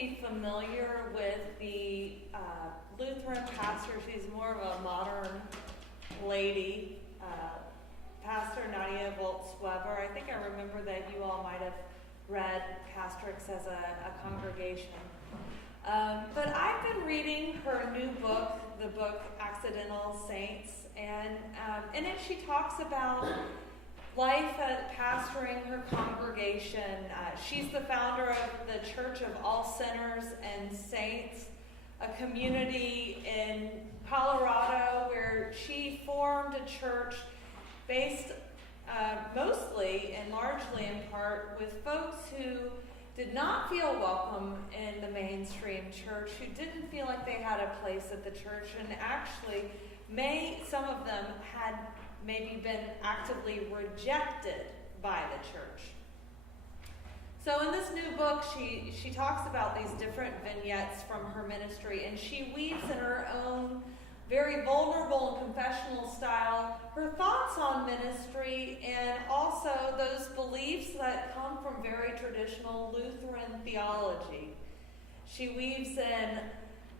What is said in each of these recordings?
be familiar with the Lutheran pastor. She's more of a modern lady, Pastor Nadia Volz-Weber. I think I remember that you all might have read Castrix as a congregation. But I've been reading her new book, the book Accidental Saints, and in it she talks about life at pastoring her congregation. She's the founder of the Church of All Sinners and Saints, a community in Colorado where she formed a church based mostly and largely in part with folks who did not feel welcome in the mainstream church, who didn't feel like they had a place at the church, and actually some of them had maybe been actively rejected by the church. So in this new book, she talks about these different vignettes from her ministry, and she weaves in her own very vulnerable and confessional style her thoughts on ministry and also those beliefs that come from very traditional Lutheran theology. She weaves in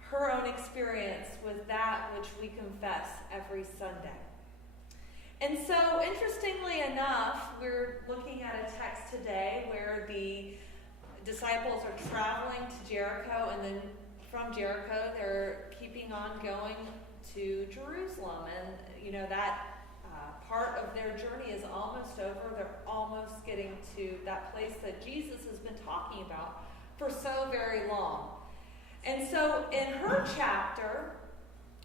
her own experience with that which we confess every Sunday. And so, interestingly enough, we're looking at a text today where the disciples are traveling to Jericho, and then from Jericho they're keeping on going to Jerusalem. And, that part of their journey is almost over. They're almost getting to that place that Jesus has been talking about for so very long. And so, in her chapter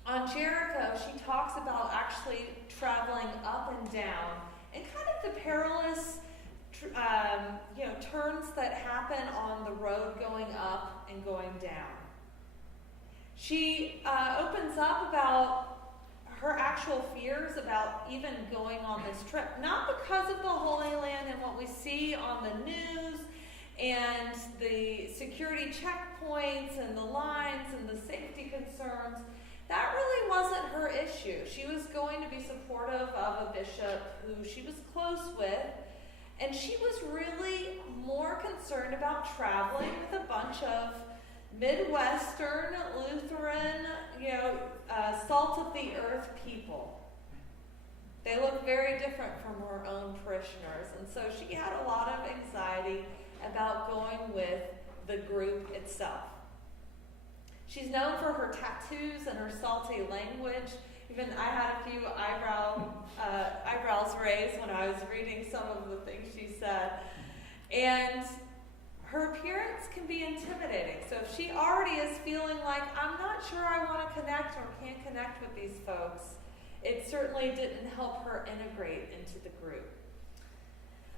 on Jericho, she talks about actually traveling up and down and kind of the perilous turns that happen on the road going up and going down. She opens up about her actual fears about even going on this trip, not because of the Holy Land and what we see on the news and the security checkpoints and the lines and the safety concerns. That really wasn't her issue. She was going to be supportive of a bishop who she was close with, and she was really more concerned about traveling with a bunch of Midwestern, Lutheran, salt of the earth people. They look very different from her own parishioners, and so she had a lot of anxiety about going with the group itself. She's known for her tattoos and her salty language. Even I had a few eyebrows raised when I was reading some of the things she said. And her appearance can be intimidating. So if she already is feeling like, I'm not sure I want to connect or can't connect with these folks, it certainly didn't help her integrate into the group.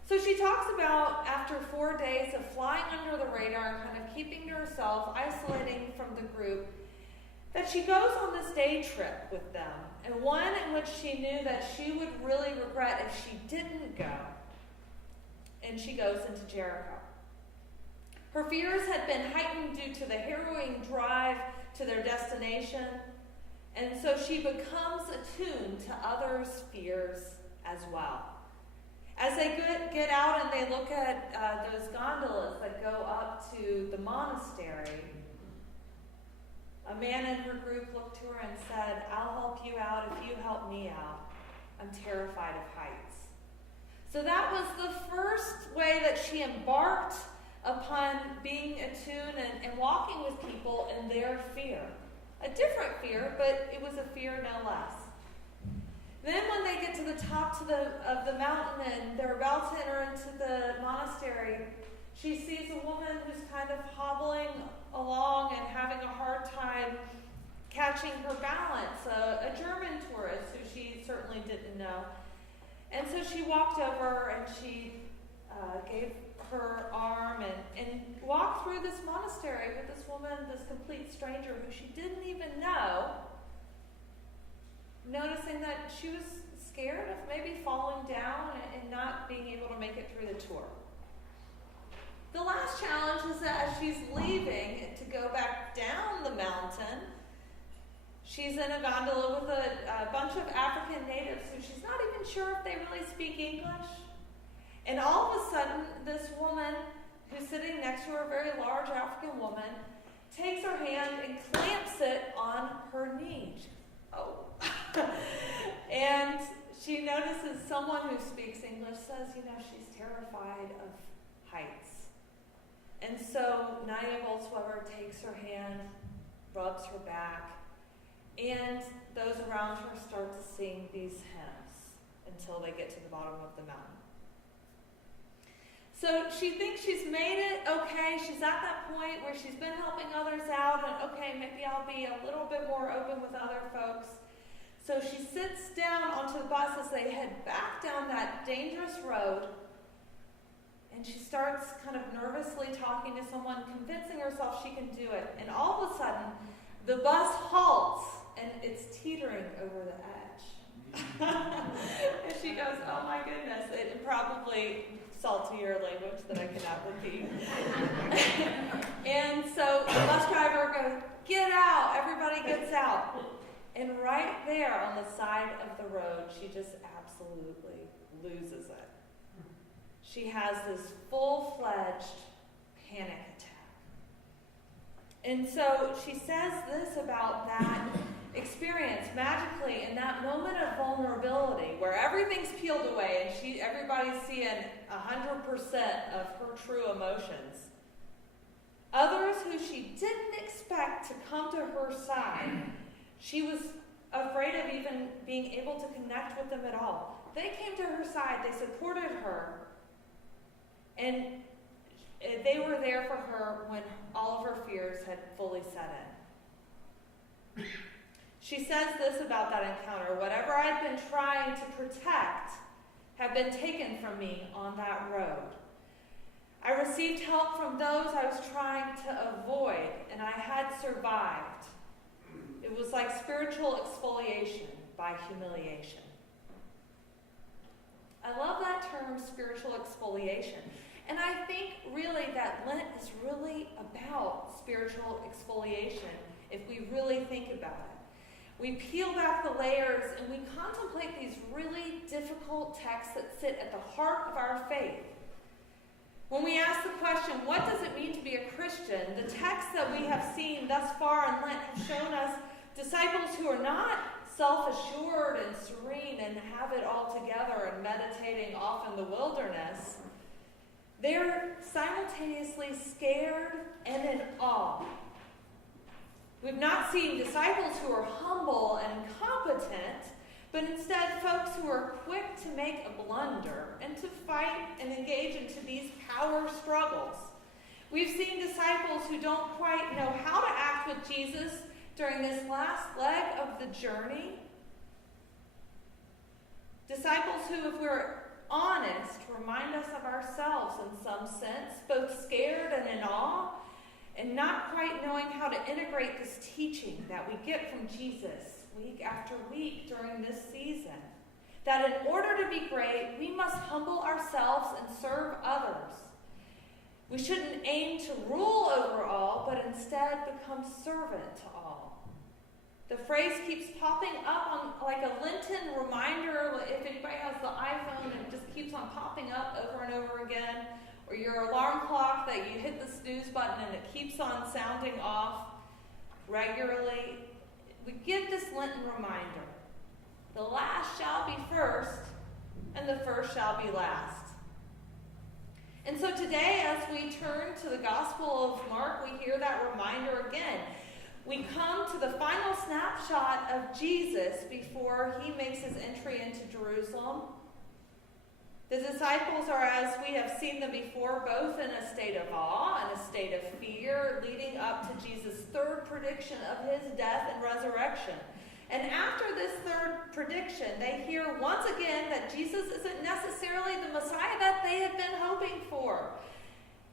So she talks about, after 4 days of flying under the radar and kind of keeping to herself, isolating from the group, that she goes on this day trip with them, and one in which she knew that she would really regret if she didn't go. And she goes into Jericho. Her fears had been heightened due to the harrowing drive to their destination, and so she becomes attuned to others' fears as well. As they get out and they look at those gondolas that go up to the monastery, a man in her group looked to her and said, I'll help you out if you help me out. I'm terrified of heights. So that was the first way that she embarked upon being attuned and walking with people in their fear. A different fear, but it was a fear no less. Then when they get to the top of the mountain and they're about to enter into the monastery, she sees a woman who's kind of hobbling along and having a hard time catching her balance, a German tourist who she certainly didn't know. And so she walked over and she gave her arm and walked through this monastery with this woman, this complete stranger who she didn't even know, noticing that she was scared of maybe falling down and not being able to make it through the tour. The last challenge is that as she's leaving to go back down the mountain, she's in a gondola with a bunch of African natives who she's not even sure if they really speak English. And all of a sudden, this woman who's sitting next to her, a very large African woman, takes her hand and clamps it on her knee. She goes, oh. And she notices someone who speaks English says, she's terrified of heights. And so Nadia Bolz-Weber takes her hand, rubs her back, and those around her start to sing these hymns until they get to the bottom of the mountain. So she thinks she's made it, okay, she's at that point where she's been helping others out, and okay, maybe I'll be a little bit more open with other folks. So she sits down onto the bus as they head back down that dangerous road, and she starts kind of nervously talking to someone, convincing herself she can do it. And all of a sudden, the bus halts, and it's teetering over the edge. And she goes, oh my goodness, it probably saltier language that I cannot repeat. And so the bus driver goes, get out, everybody gets out. And right there on the side of the road, she just absolutely loses it. She has this full-fledged panic attack. And so she says this about that experience magically in that moment of vulnerability where everything's peeled away and everybody's seeing 100% of her true emotions. Others who she didn't expect to come to her side, she was afraid of even being able to connect with them at all. They came to her side, they supported her, and they were there for her when all of her fears had fully set in. She says this about that encounter: whatever I'd been trying to protect had been taken from me on that road. I received help from those I was trying to avoid, and I had survived. It was like spiritual exfoliation by humiliation. I love that term, spiritual exfoliation. And I think really that Lent is really about spiritual exfoliation if we really think about it. We peel back the layers and we contemplate these really difficult texts that sit at the heart of our faith. When we ask the question, what does it mean to be a Christian? The texts that we have seen thus far in Lent have shown us disciples who are not self-assured and serene and have it all together and meditating off in the wilderness. They're simultaneously scared and in awe. We've not seen disciples who are humble and competent, but instead folks who are quick to make a blunder and to fight and engage into these power struggles. We've seen disciples who don't quite know how to act with Jesus during this last leg of the journey. Disciples who, if we're honest, remind us of ourselves in some sense, both scared and in awe, and not quite knowing how to integrate this teaching that we get from Jesus week after week during this season. That in order to be great, we must humble ourselves and serve others. We shouldn't aim to rule over all, but instead become servant to all. The phrase keeps popping up on like a Lenten reminder. If anybody has the iPhone, it just keeps on popping up over and over again. Or your alarm clock that you hit the snooze button and it keeps on sounding off regularly. We get this Lenten reminder. The last shall be first, and the first shall be last. And so today, as we turn to the Gospel of Mark, we hear that reminder again. We come to the final snapshot of Jesus before he makes his entry into Jerusalem. The disciples are, as we have seen them before, both in a state of awe and a state of fear, leading up to Jesus' third prediction of his death and resurrection. And after this third prediction, they hear once again that Jesus isn't necessarily the Messiah that they had been hoping for.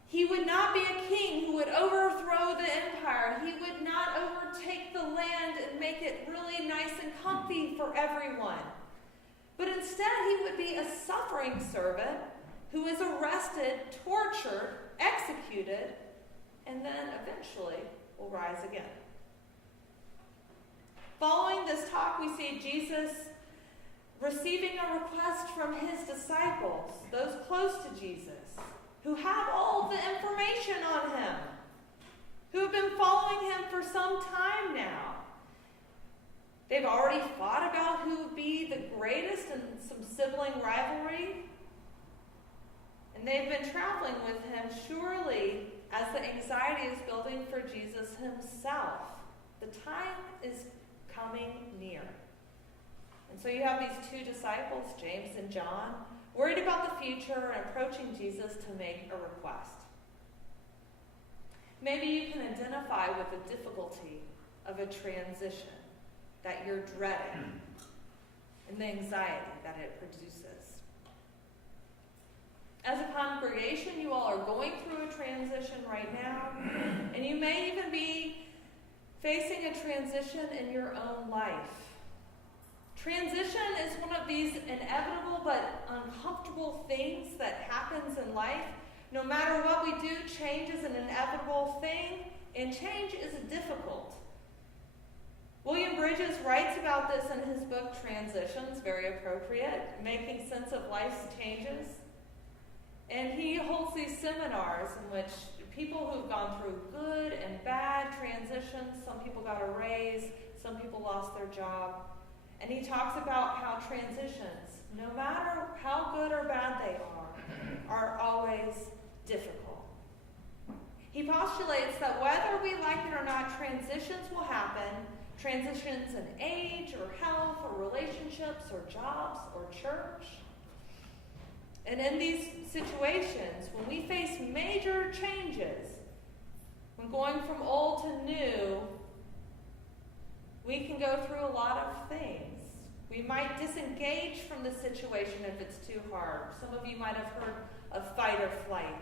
He would not be a king who would overthrow the empire. He would not overtake the land and make it really nice and comfy for everyone. But instead, he would be a suffering servant who is arrested, tortured, executed, and then eventually will rise again. Following this talk, we see Jesus receiving a request from his disciples, those close to Jesus, who have all the information on him, who have been following him for some time now. They've already thought about who would be the greatest in some sibling rivalry. And they've been traveling with him surely as the anxiety is building for Jesus himself. The time is coming near. And so you have these two disciples, James and John, worried about the future and approaching Jesus to make a request. Maybe you can identify with the difficulty of a transition that you're dreading and the anxiety that it produces. As a congregation, you all are going through a transition right now, and you may even be facing a transition in your own life. Transition is one of these inevitable but uncomfortable things that happens in life. No matter what we do, change is an inevitable thing, and change is difficult. William Bridges writes about this in his book, Transitions, very appropriate, making sense of life's changes. And he holds these seminars in which people who've gone through good and bad transitions, some people got a raise, some people lost their job. And he talks about how transitions, no matter how good or bad they are always difficult. He postulates that whether we like it or not, transitions will happen. Transitions in age or health or relationships or jobs or church. And in these situations, when we face major changes, when going from old to new, we can go through a lot of things. We might disengage from the situation if it's too hard. Some of you might have heard of fight or flight.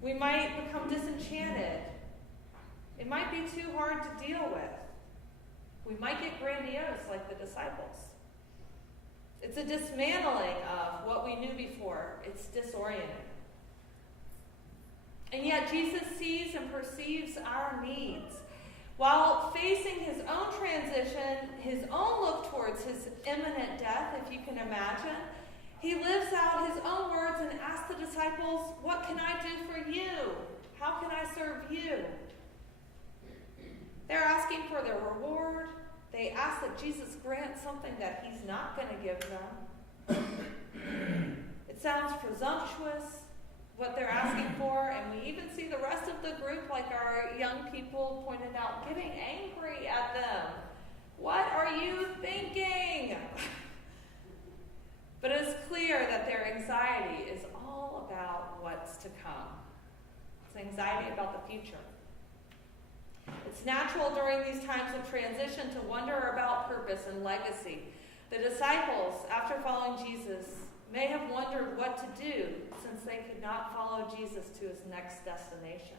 We might become disenchanted. It might be too hard to deal with. We might get grandiose like the disciples. It's a dismantling of what we knew before. It's disorienting. And yet Jesus sees and perceives our needs. While facing his own transition, his own look towards his imminent death, if you can imagine, he lives out his own words and asks the disciples, "What can I do for you? How can I serve you?" They're asking for their reward. They ask that Jesus grant something that he's not going to give them. It sounds presumptuous, what they're asking for, and we even see the rest of the group, like our young people pointed out, getting angry at them. What are you thinking? But it's clear that their anxiety is all about what's to come. It's anxiety about the future. It's natural during these times of transition to wonder about purpose and legacy. The disciples, after following Jesus, may have wondered what to do since they could not follow Jesus to his next destination.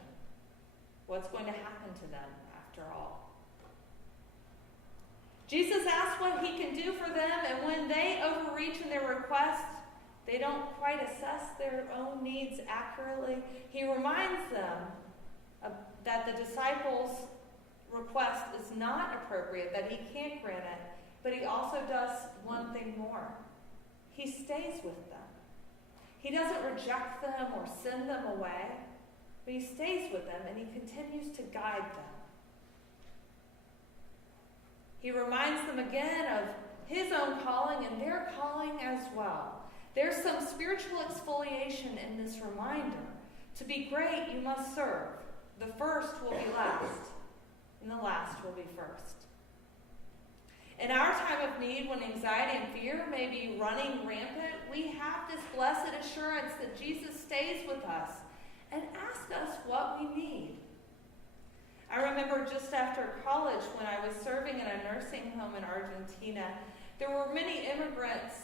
What's going to happen to them after all? Jesus asks what he can do for them, and when they overreach in their request, they don't quite assess their own needs accurately. He reminds them that the disciples' request is not appropriate, that he can't grant it, but he also does one thing more. He stays with them. He doesn't reject them or send them away, but he stays with them and he continues to guide them. He reminds them again of his own calling and their calling as well. There's some spiritual exfoliation in this reminder. To be great, you must serve. The first will be last, and the last will be first. In our time of need, when anxiety and fear may be running rampant, we have this blessed assurance that Jesus stays with us and asks us what we need. I remember just after college when I was serving in a nursing home in Argentina, there were many immigrants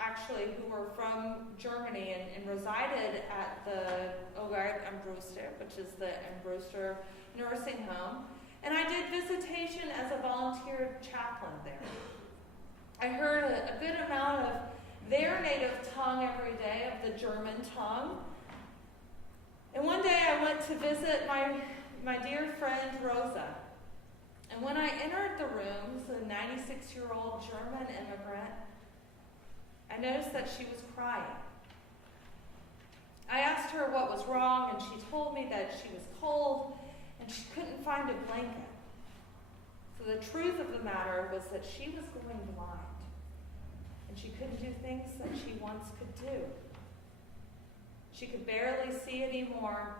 actually who were from Germany and resided at the Hogar Ambroster, which is the Ambroster nursing home. And I did visitation as a volunteer chaplain there. I heard a good amount of their native tongue every day, of the German tongue. And one day I went to visit my dear friend Rosa. And when I entered the room, this is a 96-year-old German immigrant, I noticed that she was crying. I asked her what was wrong, and she told me that she was cold and she couldn't find a blanket. So the truth of the matter was that she was going blind, and she couldn't do things that she once could do. She could barely see anymore,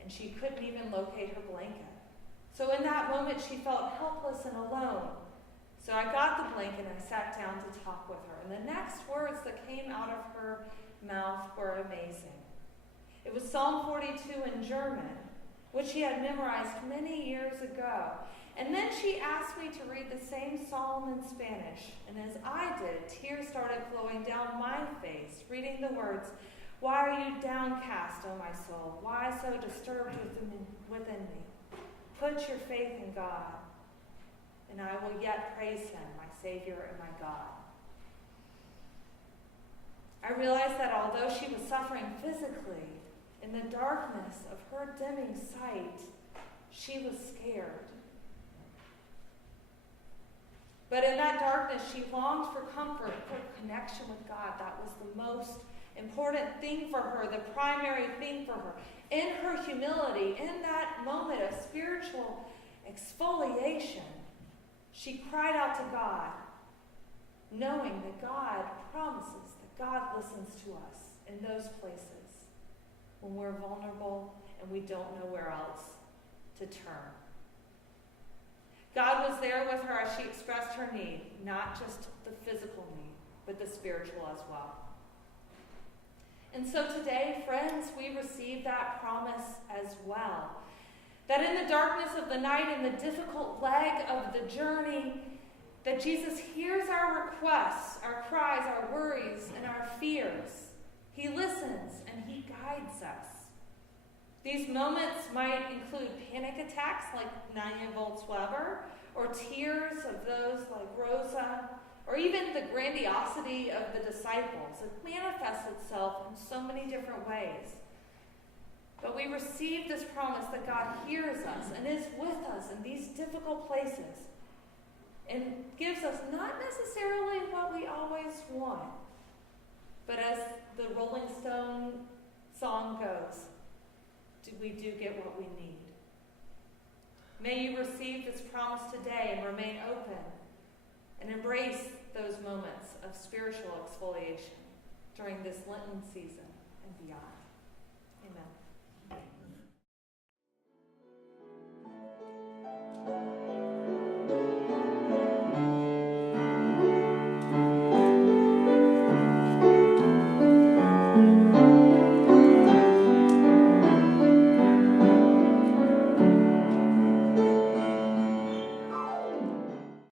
and she couldn't even locate her blanket. So in that moment, she felt helpless and alone. So I got the blanket and I sat down to talk with her. And the next words that came out of her mouth were amazing. It was Psalm 42 in German, which she had memorized many years ago. And then she asked me to read the same psalm in Spanish. And as I did, tears started flowing down my face, reading the words, "Why are you downcast, O my soul? Why so disturbed within me? Put your faith in God, and I will yet praise him, my Savior and my God." I realized that although she was suffering physically, in the darkness of her dimming sight, she was scared. But in that darkness, she longed for comfort, for connection with God. That was the most important thing for her, the primary thing for her. In her humility, in that moment of spiritual exfoliation, she cried out to God, knowing that God promises, that God listens to us in those places when we're vulnerable and we don't know where else to turn. God was there with her as she expressed her need, not just the physical need, but the spiritual as well. And so today, friends, we receive that promise as well. That in the darkness of the night, in the difficult leg of the journey, that Jesus hears our requests, our cries, our worries, and our fears. He listens and he guides us. These moments might include panic attacks like 9-year-old Weber, or tears of those like Rosa, or even the grandiosity of the disciples. It manifests itself in so many different ways. But we receive this promise that God hears us and is with us in these difficult places and gives us not necessarily what we always want, but as the Rolling Stone song goes, we do get what we need. May you receive this promise today and remain open and embrace those moments of spiritual exfoliation during this Lenten season.